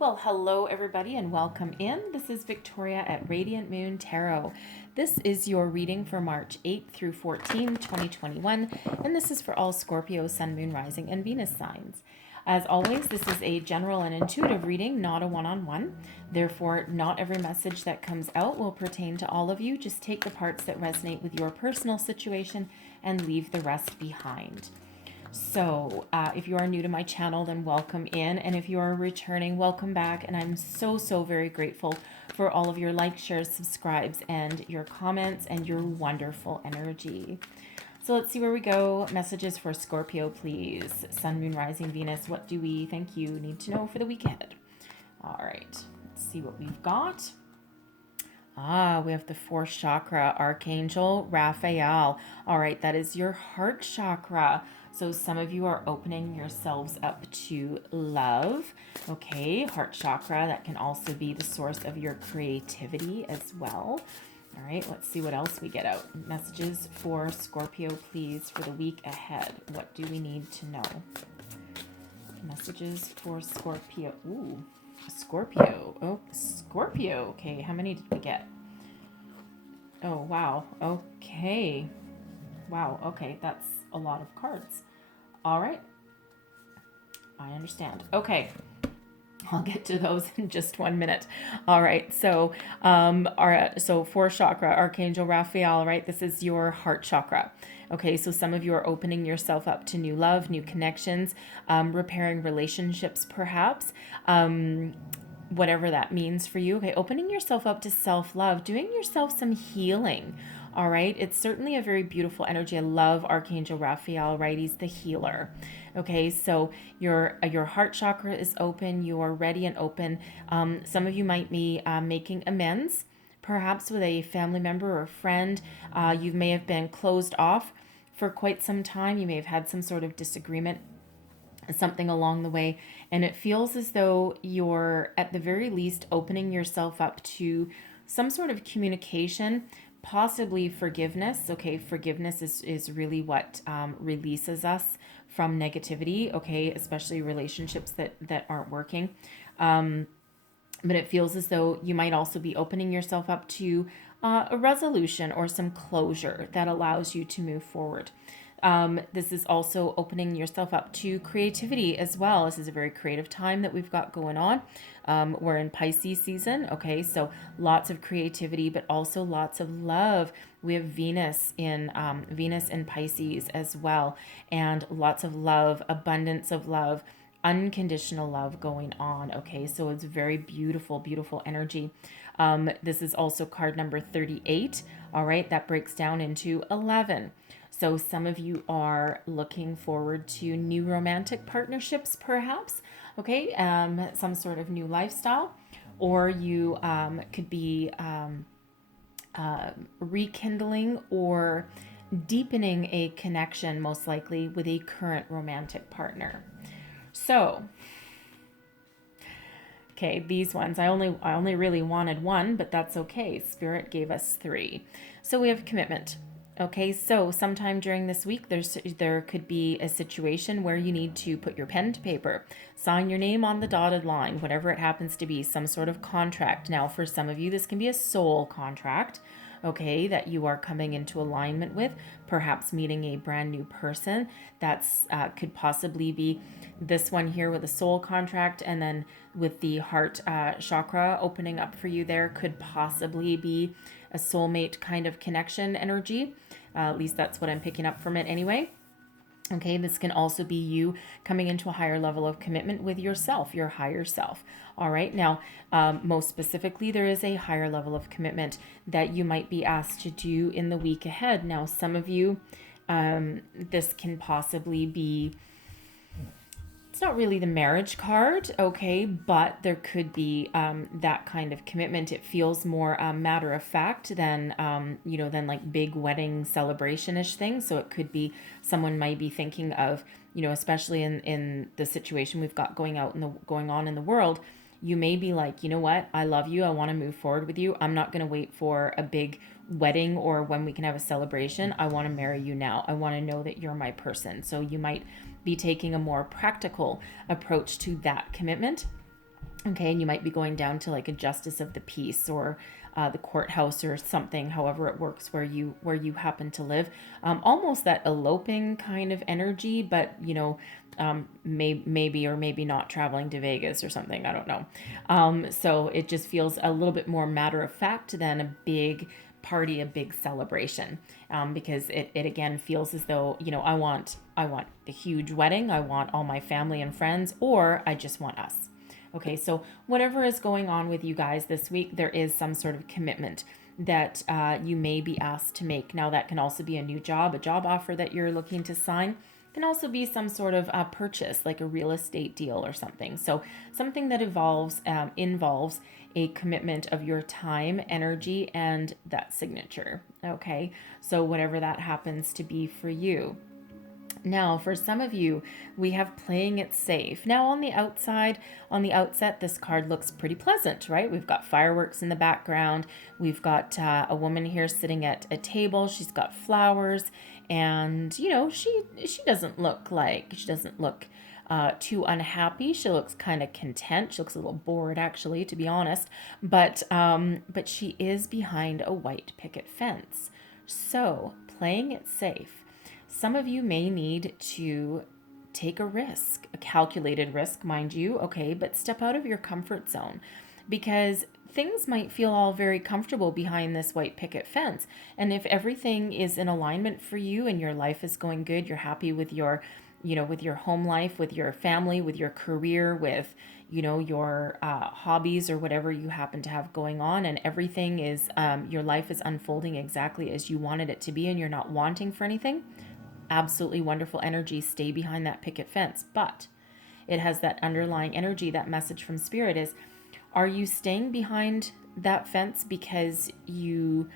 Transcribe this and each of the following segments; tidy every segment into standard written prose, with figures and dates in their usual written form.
Well, hello everybody and welcome in. This is Victoria at Radiant Moon Tarot. This is your reading for March 8th through 14th, 2021, and this is for all Scorpio, Sun, Moon, Rising, and Venus signs. As always, this is a general and intuitive reading, not a one-on-one. Therefore, not every message that comes out will pertain to all of you. Just take the parts that resonate with your personal situation and leave the rest behind. So if you are new to my channel, then welcome in. And if you are returning, welcome back. And I'm so very grateful for all of your likes, shares, subscribes, and your comments and your wonderful energy. So let's see where we go. Messages for Scorpio, please. Sun, Moon, Rising, Venus. What do we think you need to know for the week ahead? All right, let's see what we've got. We have the fourth chakra, Archangel Raphael. All right, that is your heart chakra. So some of you are opening yourselves up to love. Okay, heart chakra, that can also be the source of your creativity as well. All right, let's see what else we get out. Messages for Scorpio, please, for the week ahead. What do we need to know? Messages for Scorpio. Ooh, Scorpio. Oh, Scorpio. Okay, how many did we get? Oh, wow. Okay. Wow, okay, that's a lot of cards. All right. I understand. Okay. I'll get to those in just 1 minute. All right. So, fourth chakra, Archangel Raphael, right? This is your heart chakra. Okay. So some of you are opening yourself up to new love, new connections, repairing relationships, perhaps, whatever that means for you. Okay. Opening yourself up to self-love, doing yourself some healing. All right. It's certainly a very beautiful energy. I love Archangel Raphael, right? He's the healer. Okay. So your heart chakra is open. You are ready and open. Some of you might be making amends, perhaps with a family member or a friend. You may have been closed off for quite some time. You may have had some sort of disagreement, something along the way. And it feels as though you're at the very least opening yourself up to some sort of communication, possibly forgiveness. Okay, forgiveness is really what releases us from negativity, okay, especially relationships that aren't working. But it feels as though you might also be opening yourself up to a resolution or some closure that allows you to move forward. This is also opening yourself up to creativity as well. This is a very creative time that we've got going on. We're in Pisces season. Okay, so lots of creativity, but also lots of love. We have Venus in Pisces as well, and lots of love, abundance of love, unconditional love going on. Okay, so it's very beautiful energy. This is also card number 38. All right, that breaks down into 11. So some of you are looking forward to new romantic partnerships, perhaps. Okay, some sort of new lifestyle, or you could be rekindling or deepening a connection, most likely with a current romantic partner. So, okay, these ones, I only really wanted one, but that's okay. Spirit gave us 3. So we have commitment. Okay, so sometime during this week, there could be a situation where you need to put your pen to paper, sign your name on the dotted line, whatever it happens to be, some sort of contract. Now, for some of you, this can be a soul contract, okay, that you are coming into alignment with, perhaps meeting a brand new person. That's could possibly be this one here with a soul contract, and then with the heart chakra opening up for you there could possibly be a soulmate kind of connection energy. At least that's what I'm picking up from it anyway. Okay, this can also be you coming into a higher level of commitment with yourself, your higher self. All right, now, most specifically, there is a higher level of commitment that you might be asked to do in the week ahead. Now, some of you, this can possibly be, it's not really the marriage card, okay, but there could be that kind of commitment. It feels more matter of fact than than like big wedding celebration-ish thing. So it could be someone might be thinking of, especially in the situation we've got going on in the world. You may be like, you know what, I love you, I want to move forward with you. I'm not going to wait for a big wedding or when we can have a celebration. I want to marry you now. I want to know that you're my person. So you might be taking a more practical approach to that commitment. Okay, and you might be going down to like a justice of the peace or the courthouse or something, however it works where you happen to live. Almost that eloping kind of energy, but maybe or maybe not traveling to Vegas or something. I don't know. So it just feels a little bit more matter of fact than a big party, a big celebration, because it again feels as though I want the huge wedding, I want all my family and friends, or I just want us. Okay, so whatever is going on with you guys this week, there is some sort of commitment that you may be asked to make. Now, that can also be a new job, a job offer that you're looking to sign. It can also be some sort of purchase, like a real estate deal or something. So something that involves a commitment of your time, energy, and that signature. Okay, so whatever that happens to be for you. Now, for some of you, we have playing it safe. Now, on the outset, this card looks pretty pleasant, right? We've got fireworks in the background. We've got a woman here sitting at a table. She's got flowers, and she doesn't look too unhappy. She looks kind of content. She looks a little bored, actually, to be honest. But she is behind a white picket fence. So, playing it safe. Some of you may need to take a risk, a calculated risk, mind you, okay, but step out of your comfort zone, because things might feel all very comfortable behind this white picket fence. And if everything is in alignment for you and your life is going good, you're happy with your home life, with your family, with your career, with your hobbies or whatever you happen to have going on, and everything is your life is unfolding exactly as you wanted it to be, and you're not wanting for anything, absolutely wonderful energy. Stay behind that picket fence. But it has that underlying energy. That message from Spirit is, are you staying behind that fence because you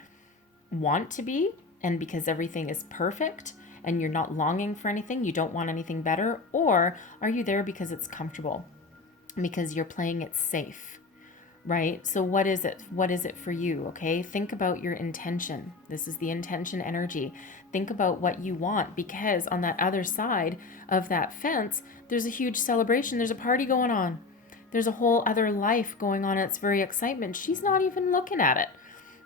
want to be, and because everything is perfect and you're not longing for anything, you don't want anything better? Or are you there because it's comfortable, because you're playing it safe? Right? So what is it? What is it for you? Okay. Think about your intention. This is the intention energy. Think about what you want, because on that other side of that fence, there's a huge celebration. There's a party going on. There's a whole other life going on. It's very excitement. She's not even looking at it.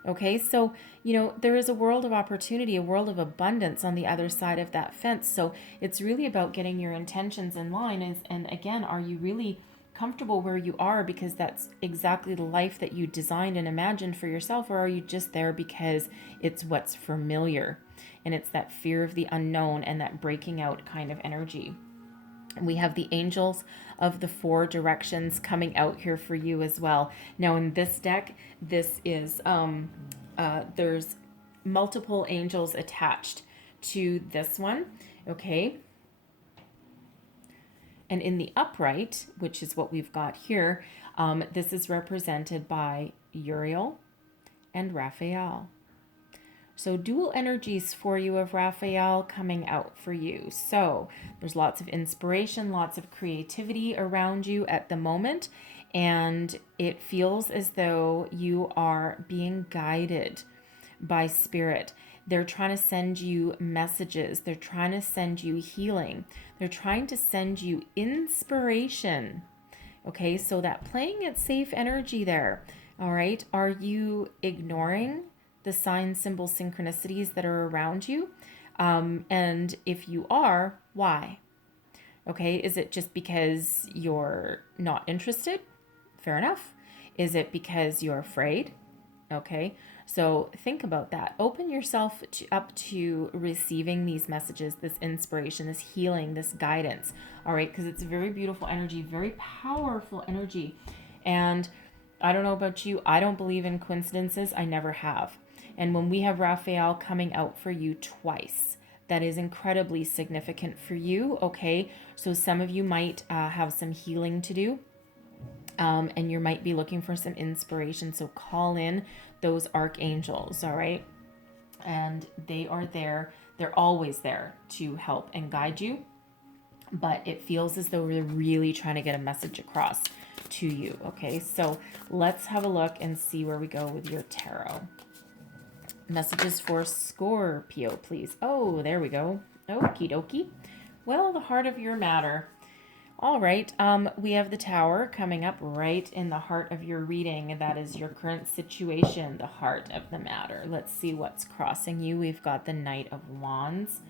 Okay. So, there is a world of opportunity, a world of abundance on the other side of that fence. So it's really about getting your intentions in line. And again, are you really comfortable where you are because that's exactly the life that you designed and imagined for yourself? Or are you just there because it's what's familiar, and it's that fear of the unknown and that breaking out kind of energy? We have the angels of the four directions coming out here for you as well. Now in this deck, this is there's multiple angels attached to this one. Okay, and in the upright, which is what we've got here, this is represented by Uriel and Raphael. So dual energies for you of Raphael coming out for you. So there's lots of inspiration, lots of creativity around you at the moment. And it feels as though you are being guided by Spirit. They're trying to send you messages. They're trying to send you healing. They're trying to send you inspiration. Okay, so that playing it safe energy there. All right, are you ignoring the sign, symbol, synchronicities that are around you? And if you are, why? Okay, is it just because you're not interested? Fair enough. Is it because you're afraid? Okay, so think about that. Open yourself up to receiving these messages, this inspiration, this healing, this guidance. All right, because it's a very beautiful energy, very powerful energy. And I don't know about you, I don't believe in coincidences. I never have. And when we have Raphael coming out for you twice, that is incredibly significant for you. Okay, so some of you might have some healing to do. And you might be looking for some inspiration. So call in those archangels, all right? And they are there. They're always there to help and guide you. But it feels as though they're really trying to get a message across to you, okay? So let's have a look and see where we go with your tarot. Messages for Scorpio, please. Oh, there we go. Okie dokie. Well, the heart of your matter. All right, we have the Tower coming up right in the heart of your reading, and that is your current situation, the heart of the matter. Let's see what's crossing you. We've got the Knight of Wands.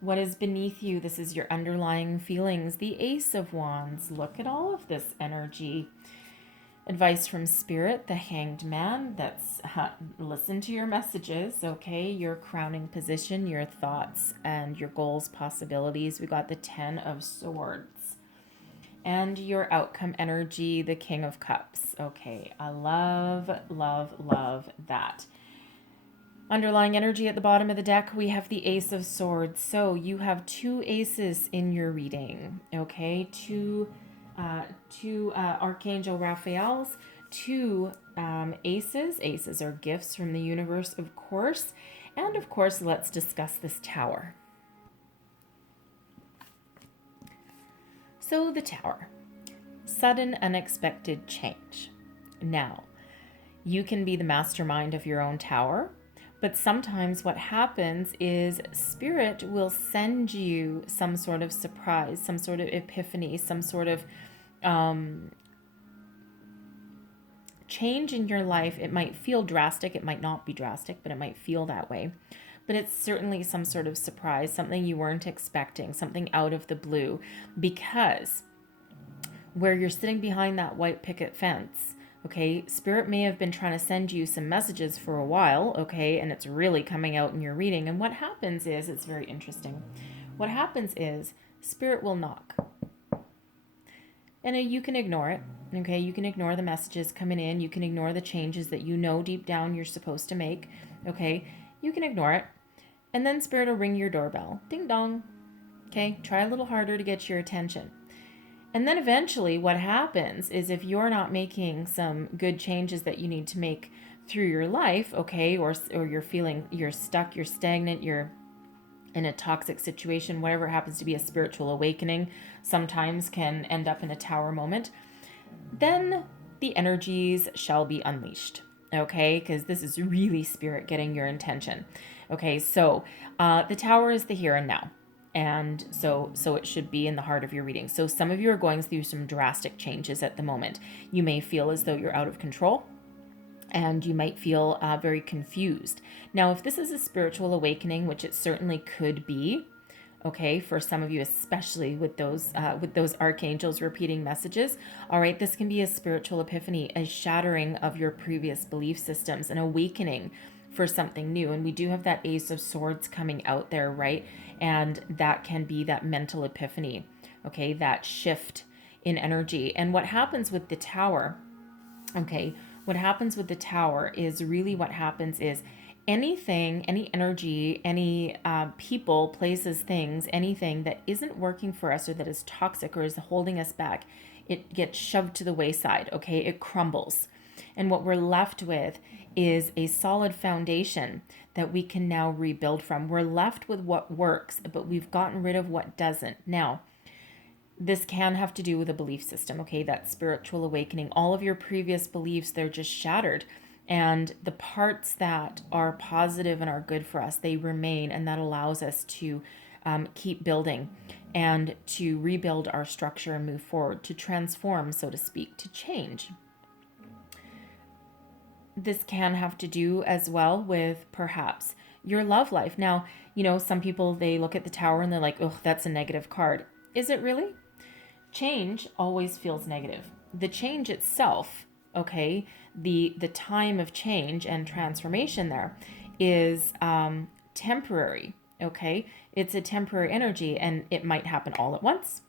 What is beneath you? This is your underlying feelings. The Ace of Wands. Look at all of this energy. Advice from Spirit, the Hanged Man. That's listen to your messages, okay? Your crowning position, your thoughts, and your goals, possibilities. We got the Ten of Swords. And your outcome energy, the King of Cups. Okay, I love, love, love that. Underlying energy at the bottom of the deck, we have the Ace of Swords. So you have two aces in your reading, okay? Two Archangel Raphaels, two aces. Aces are gifts from the universe, of course. And of course, let's discuss this Tower. So the Tower, sudden unexpected change. Now, you can be the mastermind of your own tower, but sometimes what happens is Spirit will send you some sort of surprise, some sort of epiphany, some sort of change in your life. It might feel drastic, it might not be drastic, but it might feel that way. But it's certainly some sort of surprise, something you weren't expecting, something out of the blue, because where you're sitting behind that white picket fence, okay, Spirit may have been trying to send you some messages for a while, okay, and it's really coming out in your reading. And what happens is, it's very interesting. What happens is Spirit will knock. And you can ignore it, okay? You can ignore the messages coming in. You can ignore the changes that you know deep down you're supposed to make, okay? You can ignore it. And then Spirit will ring your doorbell. Ding dong. Okay, try a little harder to get your attention. And then eventually what happens is if you're not making some good changes that you need to make through your life, okay, or you're feeling you're stuck, you're stagnant, you're in a toxic situation, whatever happens to be a spiritual awakening, sometimes can end up in a Tower moment, then the energies shall be unleashed, okay, because this is really Spirit getting your intention. Okay, so the Tower is the here and now. And so it should be in the heart of your reading. So some of you are going through some drastic changes at the moment. You may feel as though you're out of control, and you might feel very confused. Now, if this is a spiritual awakening, which it certainly could be, okay, for some of you, especially with those archangels repeating messages, all right, this can be a spiritual epiphany, a shattering of your previous belief systems, an awakening for something new. And we do have that Ace of Swords coming out there, right? And that can be that mental epiphany, okay, that shift in energy. And what happens with the Tower, okay, what happens with the Tower is really what happens is anything, any energy, any people, places, things, anything that isn't working for us or that is toxic or is holding us back, it gets shoved to the wayside, okay? It crumbles. And what we're left with is a solid foundation that we can now rebuild from. We're left with what works, but we've gotten rid of what doesn't. Now, this can have to do with a belief system, okay? That spiritual awakening. All of your previous beliefs, they're just shattered. And the parts that are positive and are good for us, they remain, and that allows us to keep building and to rebuild our structure and move forward, to transform, so to speak, to change. This can have to do as well with perhaps your love life. Now, you know, some people, they look at the Tower and they're like, oh, that's a negative card. Is it really? Change always feels negative. The change itself, okay, the time of change and transformation there is temporary, okay? It's a temporary energy, and it might happen all at once,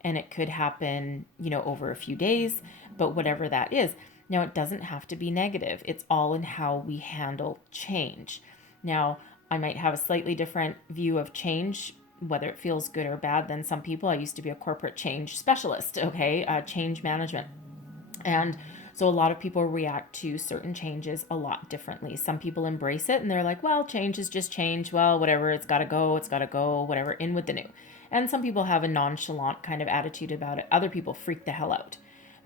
and it could happen, you know, over a few days, but whatever that is. Now, it doesn't have to be negative. It's all in how we handle change. Now, I might have a slightly different view of change, whether it feels good or bad, than some people. I used to be a corporate change specialist, okay, change management. And so a lot of people react to certain changes a lot differently. Some people embrace it and they're like, well, change is just change. Well, whatever, it's got to go, whatever, in with the new. And some people have a nonchalant kind of attitude about it. Other people freak the hell out.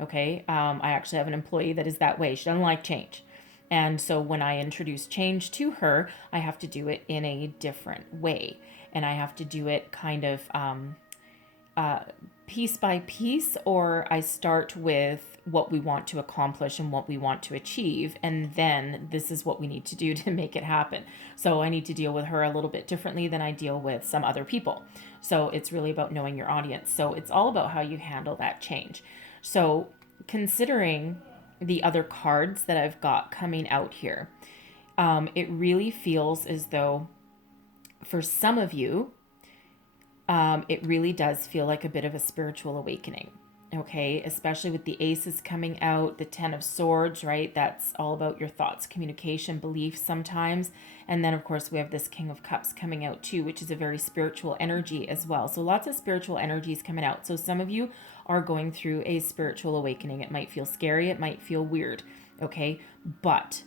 Okay, I actually have an employee that is that way. She doesn't like change. And so when I introduce change to her, I have to do it in a different way. And I have to do it kind of piece by piece, or I start with what we want to accomplish and what we want to achieve, and then this is what we need to do to make it happen. So I need to deal with her a little bit differently than I deal with some other people. So it's really about knowing your audience. So it's all about how you handle that change. So considering the other cards that I've got coming out here, it really feels as though for some of you, it really does feel like a bit of a spiritual awakening. Okay, especially with the aces coming out, the 10 of swords, right? That's all about your thoughts, communication, beliefs sometimes. And then, of course, we have this king of cups coming out too, which is a very spiritual energy as well. So lots of spiritual energies coming out. So some of you are going through a spiritual awakening. It might feel scary. It might feel weird. Okay, but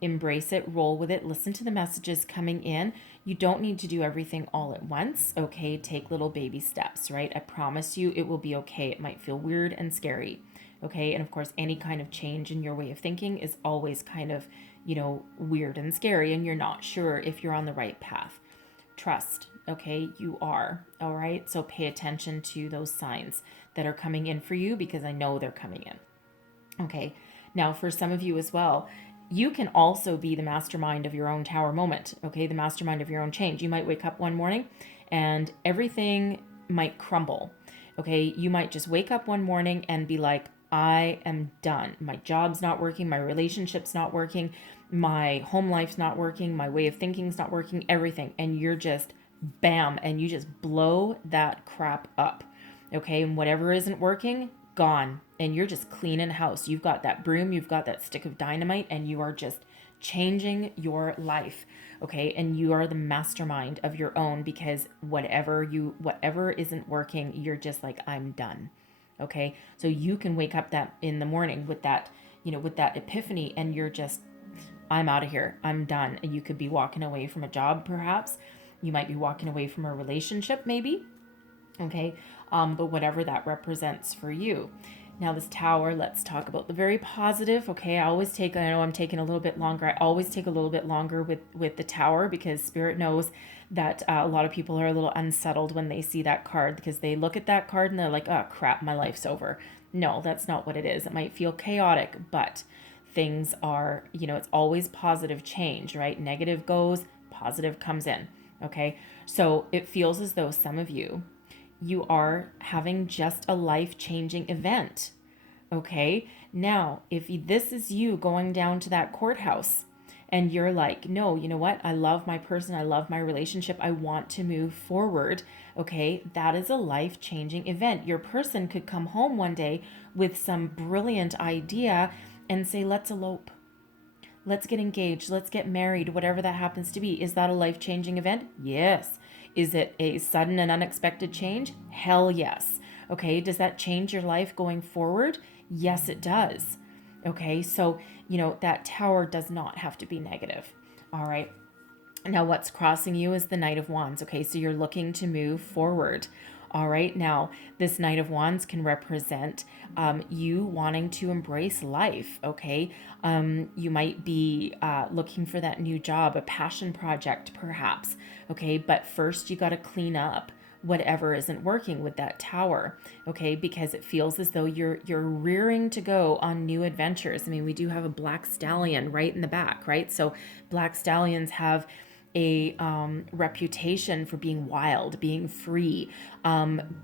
embrace it, roll with it, listen to the messages coming in. You don't need to do everything all at once, okay? Take little baby steps, right? I promise you it will be okay. It might feel weird and scary, okay? And of course, any kind of change in your way of thinking is always kind of, weird and scary, and you're not sure if you're on the right path. Trust, okay? You are, all right? So pay attention to those signs that are coming in for you, because I know they're coming in, okay? Now, for some of you as well, you can also be the mastermind of your own tower moment, okay? The mastermind of your own change. You might wake up one morning and everything might crumble, okay? You might just wake up one morning and be like, I am done. My job's not working. My relationship's not working. My home life's not working. My way of thinking's not working, everything. And you're just bam, and you just blow that crap up, okay? And whatever isn't working, gone, and you're just cleaning house. You've got that broom, you've got that stick of dynamite, and you are just changing your life, okay? And you are the mastermind of your own, because whatever isn't working, you're just like, I'm done, okay? So you can wake up that in the morning with that, with that epiphany, and you're just, I'm out of here, I'm done. And you could be walking away from a job, perhaps. You might be walking away from a relationship, maybe, okay? But whatever that represents for you. Now this tower, let's talk about the very positive, okay? I know I'm taking a little bit longer. I always take a little bit longer with the tower, because Spirit knows that a lot of people are a little unsettled when they see that card, because they look at that card and they're like, oh crap, my life's over. No, that's not what it is. It might feel chaotic, but things are, it's always positive change, right? Negative goes, positive comes in, okay? So it feels as though some of you are having just a life-changing event, okay? Now, if this is you going down to that courthouse and you're like, no, you know what? I love my person. I love my relationship. I want to move forward, okay? That is a life-changing event. Your person could come home one day with some brilliant idea and say, let's elope. Let's get engaged. Let's get married, whatever that happens to be. Is that a life-changing event? Yes. Is it a sudden and unexpected change? Hell yes. Okay, does that change your life going forward? Yes, it does. Okay, so, that tower does not have to be negative. All right. Now, what's crossing you is the Knight of Wands. Okay, so you're looking to move forward. All right, now this Knight of Wands can represent you wanting to embrace life, okay? You might be looking for that new job, a passion project perhaps, okay? But first you got to clean up whatever isn't working with that tower, okay? Because it feels as though you're rearing to go on new adventures. I mean, we do have a black stallion right in the back, right? So black stallions have a reputation for being wild, being free,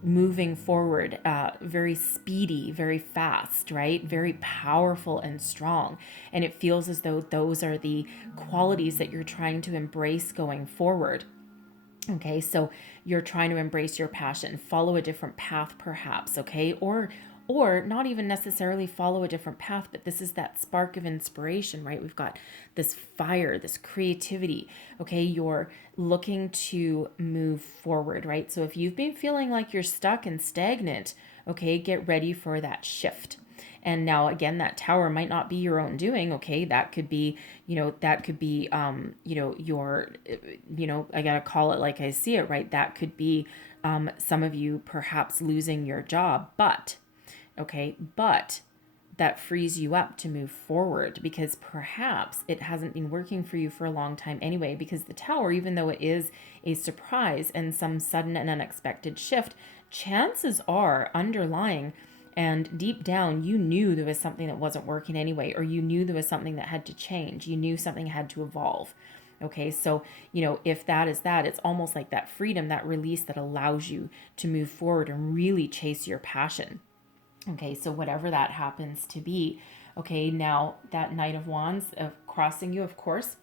moving forward, very speedy, very fast, right? Very powerful and strong. And it feels as though those are the qualities that you're trying to embrace going forward. Okay, so you're trying to embrace your passion, follow a different path perhaps, okay? Or not even necessarily follow a different path, but this is that spark of inspiration, right? We've got this fire, this creativity, okay? You're looking to move forward, right? So if you've been feeling like you're stuck and stagnant, okay, get ready for that shift. And now again, that tower might not be your own doing, okay? That could be, your, I gotta call it like I see it, right? That could be some of you perhaps losing your job, but that frees you up to move forward, because perhaps it hasn't been working for you for a long time anyway, because the tower, even though it is a surprise and some sudden and unexpected shift, chances are underlying and deep down, you knew there was something that wasn't working anyway, or you knew there was something that had to change. You knew something had to evolve. Okay, so, if that is that, it's almost like that freedom, that release that allows you to move forward and really chase your passion. Okay, so whatever that happens to be. Okay, now that Knight of Wands crossing you, of course,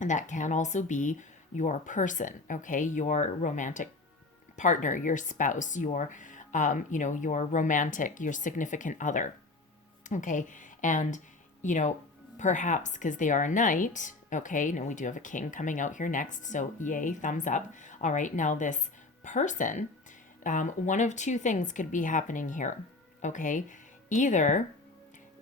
and that can also be your person, okay, your romantic partner, your spouse, your romantic, your significant other. Okay, and perhaps because they are a knight. Okay, now we do have a king coming out here next, so yay, thumbs up. All right, now this person, one of two things could be happening here. Okay, either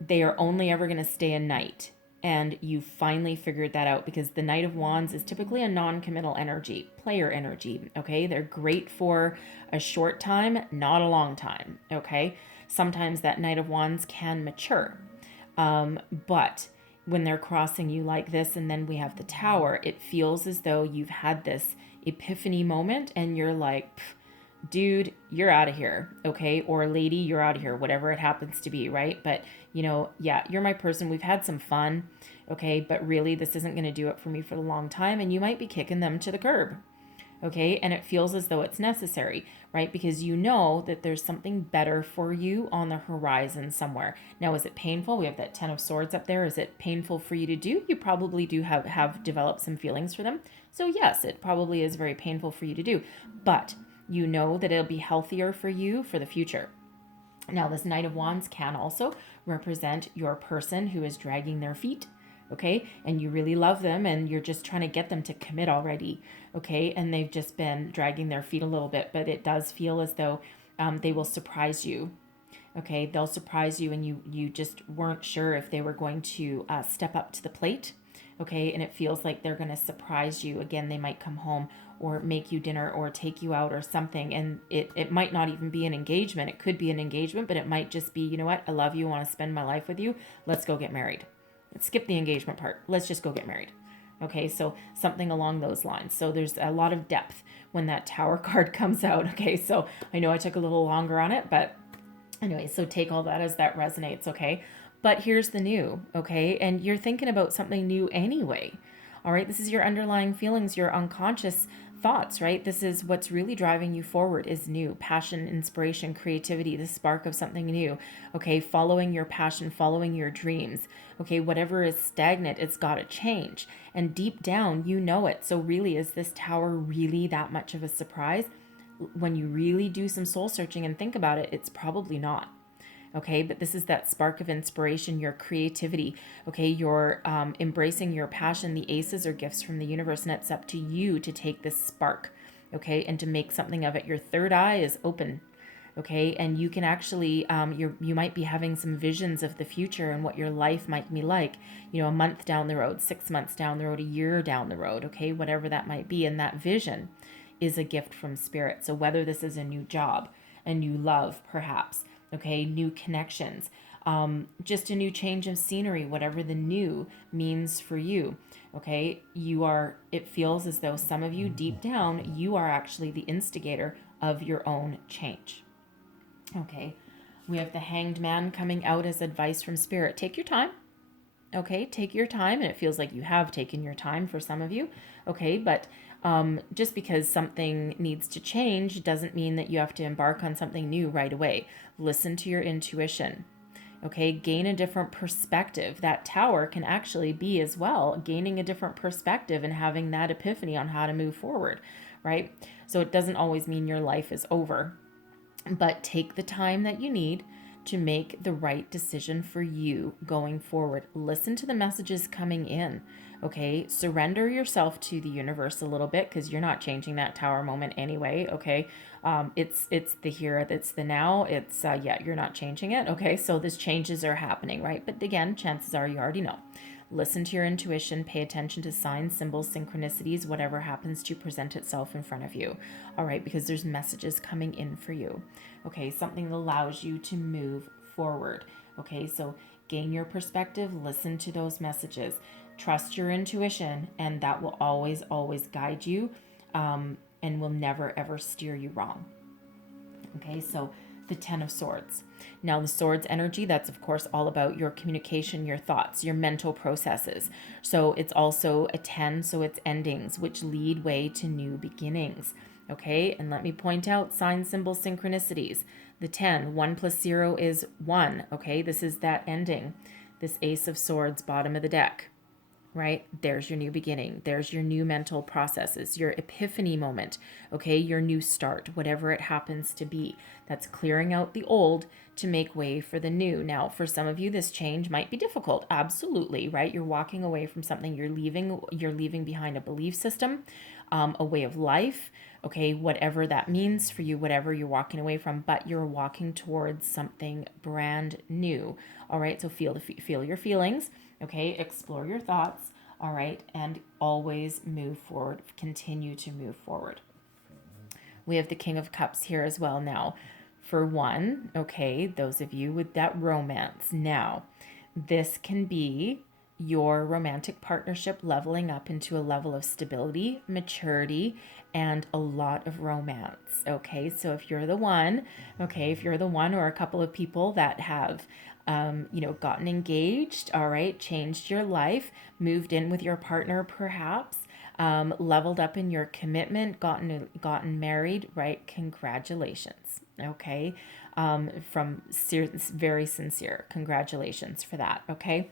they are only ever going to stay a knight, and you finally figured that out, because the Knight of Wands is typically a non-committal energy, player energy. Okay, they're great for a short time, not a long time. Okay, sometimes that Knight of Wands can mature, but when they're crossing you like this, and then we have the Tower, it feels as though you've had this epiphany moment and you're like, dude, you're out of here, okay? Or lady, you're out of here, whatever it happens to be, right? But, yeah, you're my person. We've had some fun, okay? But really, this isn't going to do it for me for a long time, and you might be kicking them to the curb, okay? And it feels as though it's necessary, right? Because you know that there's something better for you on the horizon somewhere. Now, is it painful? We have that 10 of Swords up there. Is it painful for you to do? You probably do have developed some feelings for them. So yes, it probably is very painful for you to do, but you know that it'll be healthier for you for the future. Now, this Knight of Wands can also represent your person who is dragging their feet, okay? And you really love them and you're just trying to get them to commit already, okay? And they've just been dragging their feet a little bit, but it does feel as though they will surprise you, okay? They'll surprise you, and you just weren't sure if they were going to step up to the plate, okay? And it feels like they're going to surprise you. Again, they might come home or make you dinner or take you out or something. And it might not even be an engagement. It could be an engagement, but it might just be, you know what? I love you. I want to spend my life with you. Let's go get married. Let's skip the engagement part. Let's just go get married. Okay, so something along those lines. So there's a lot of depth when that Tower card comes out. Okay, so I know I took a little longer on it, but anyway, so take all that as that resonates, okay? But here's the new, okay? And you're thinking about something new anyway. All right, this is your underlying feelings, your unconscious thoughts, right? This is what's really driving you forward, is new. Passion, inspiration, creativity, the spark of something new. Okay, following your passion, following your dreams. Okay, whatever is stagnant, it's got to change. And deep down, you know it. So really, is this Tower really that much of a surprise? When you really do some soul searching and think about it, it's probably not. Okay, but this is that spark of inspiration, your creativity. Okay, you're embracing your passion. The aces are gifts from the universe, and it's up to you to take this spark, okay, and to make something of it. Your third eye is open, okay, and you can actually you might be having some visions of the future and what your life might be like, a month down the road, 6 months down the road, a year down the road, okay, whatever that might be. And that vision is a gift from spirit. So whether this is a new job, a new love, perhaps, okay, new connections, just a new change of scenery, whatever the new means for you, okay, it feels as though some of you deep down, you are actually the instigator of your own change. Okay, we have the Hanged Man coming out as advice from spirit. Take your time. Okay, take your time, and it feels like you have taken your time for some of you. Okay, but just because something needs to change doesn't mean that you have to embark on something new right away. Listen to your intuition. Okay, gain a different perspective. That Tower can actually be as well gaining a different perspective and having that epiphany on how to move forward, right? So it doesn't always mean your life is over, but take the time that you need to make the right decision for you going forward. Listen to the messages coming in, okay? Surrender yourself to the universe a little bit, because you're not changing that Tower moment anyway, okay? It's the here, it's the now, it's, you're not changing it, okay? So these changes are happening, right? But again, chances are you already know. Listen to your intuition, pay attention to signs, symbols, synchronicities, whatever happens to present itself in front of you. All right, because there's messages coming in for you. Okay, something that allows you to move forward. Okay, so gain your perspective, listen to those messages, trust your intuition, and that will always, always guide you, and will never, ever steer you wrong. Okay, so the Ten of Swords. Now, the Swords energy, that's of course all about your communication, your thoughts, your mental processes. So it's also a 10, so it's endings, which lead way to new beginnings. Okay, and let me point out sign, symbol, synchronicities. The 10, 1 plus 0 is 1. Okay, this is that ending. This Ace of Swords, bottom of the deck. Right? There's your new beginning. There's your new mental processes, your epiphany moment, okay? Your new start, whatever it happens to be. That's clearing out the old to make way for the new. Now, for some of you, this change might be difficult. Absolutely, right? You're walking away from something. You're leaving behind a belief system, a way of life, okay? Whatever that means for you, whatever you're walking away from, but you're walking towards something brand new. All right? So feel your feelings. Okay, explore your thoughts, all right, and always move forward, continue to move forward. We have the King of Cups here as well now. For one, okay, those of you with that romance. Now, this can be your romantic partnership leveling up into a level of stability, maturity, and a lot of romance. Okay, so if you're the one, or a couple of people that have gotten engaged, all right, changed your life, moved in with your partner perhaps, leveled up in your commitment, gotten married, right? Congratulations, okay? Very sincere congratulations for that, okay?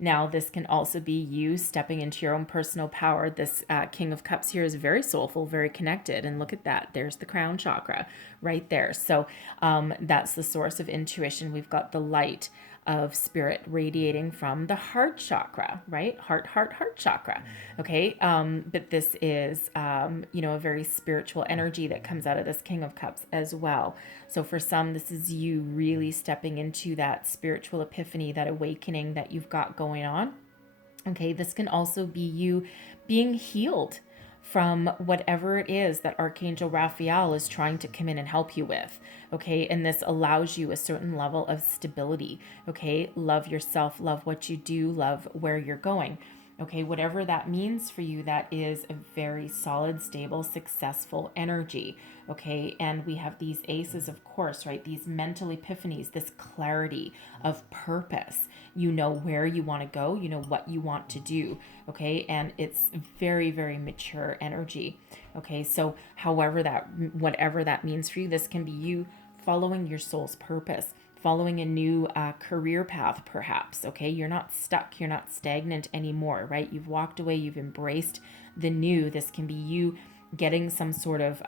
Now, this can also be you stepping into your own personal power. This King of Cups here is very soulful, very connected. And look at that. There's the crown chakra right there. So that's the source of intuition. We've got the light of spirit radiating from the heart chakra, right? Heart chakra. Okay. But this is, a very spiritual energy that comes out of this King of Cups as well. So for some, this is you really stepping into that spiritual epiphany, that awakening that you've got going on. Okay. This can also be you being healed from whatever it is that Archangel Raphael is trying to come in and help you with. Okay. And this allows you a certain level of stability. Okay. Love yourself, love what you do, love where you're going. Okay. Whatever that means for you, that is a very solid, stable, successful energy. Okay. And we have these aces, of course, right? These mental epiphanies, this clarity of purpose. You know where you want to go, you know what you want to do. Okay. And it's very, very mature energy. Okay. So whatever that means for you, this can be you following your soul's purpose, following a new career path, perhaps. Okay. You're not stuck. You're not stagnant anymore, right? You've walked away. You've embraced the new. This can be you getting some sort of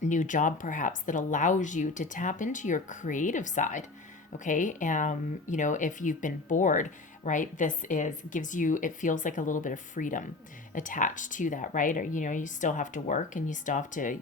new job, perhaps, that allows you to tap into your creative side. Okay. If you've been bored, right, gives you, it feels like a little bit of freedom attached to that, right? Or, you still have to work and you still have to,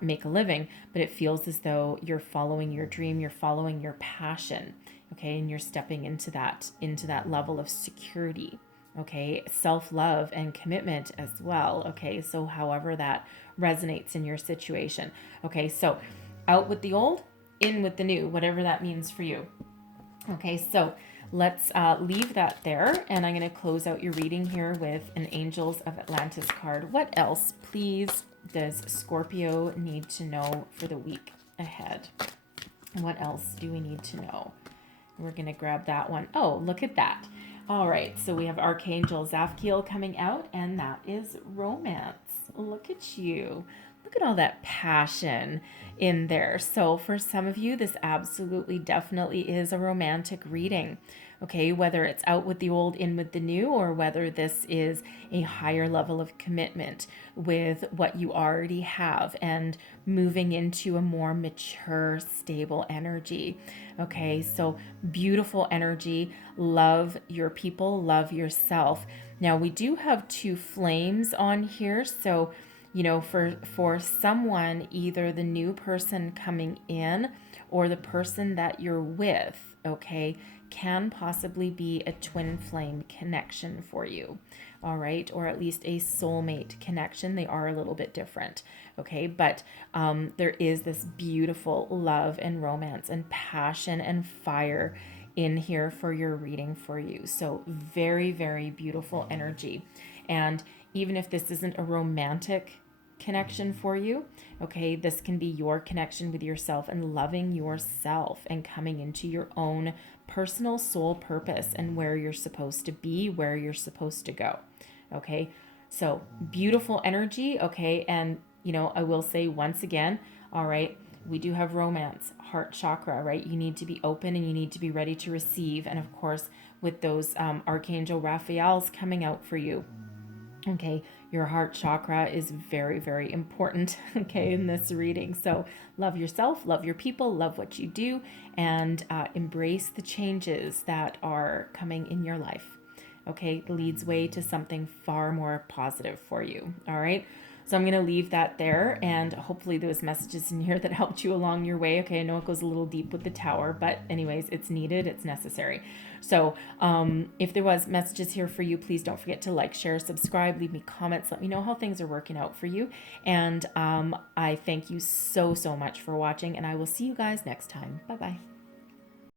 make a living, but it feels as though you're following your dream, you're following your passion. Okay. And you're stepping into that level of security. Okay. Self-love and commitment as well. Okay. So however that resonates in your situation. Okay. So out with the old, in with the new, whatever that means for you. Okay, so let's leave that there, and I'm going to close out your reading here with an Angels of Atlantis card. What else, please, does Scorpio need to know for the week ahead? What else do we need to know? We're going to grab that one. Oh, look at that. All right, so we have Archangel Zafkiel coming out, and that is romance. Look at you. Look at all that passion in there. So for some of you, this absolutely definitely is a romantic reading. Okay, whether it's out with the old, in with the new, or whether this is a higher level of commitment with what you already have and moving into a more mature, stable energy. Okay, so beautiful energy. Love your people, love yourself. Now we do have two flames on here, so for someone, either the new person coming in or the person that you're with, okay, can possibly be a twin flame connection for you. All right. Or at least a soulmate connection. They are a little bit different. Okay. But there is this beautiful love and romance and passion and fire in here for your reading for you. So very, very beautiful energy. And even if this isn't a romantic connection for you. Okay, this can be your connection with yourself and loving yourself and coming into your own personal soul purpose and where you're supposed to be, where you're supposed to go. Okay, so beautiful energy. Okay, and I will say once again, all right, we do have romance, heart chakra, right? You need to be open and you need to be ready to receive. And of course, with those Archangel Raphael's coming out for you. Okay, your heart chakra is very, very important, okay, in this reading. So love yourself, love your people, love what you do, and embrace the changes that are coming in your life. Okay, leads way to something far more positive for you. All right. So I'm going to leave that there, and hopefully those messages in here that helped you along your way. Okay, I know it goes a little deep with the tower, but anyways, it's needed, it's necessary. So if there was messages here for you, please don't forget to like, share, subscribe, leave me comments, let me know how things are working out for you. And I thank you so, so much for watching, and I will see you guys next time. Bye-bye.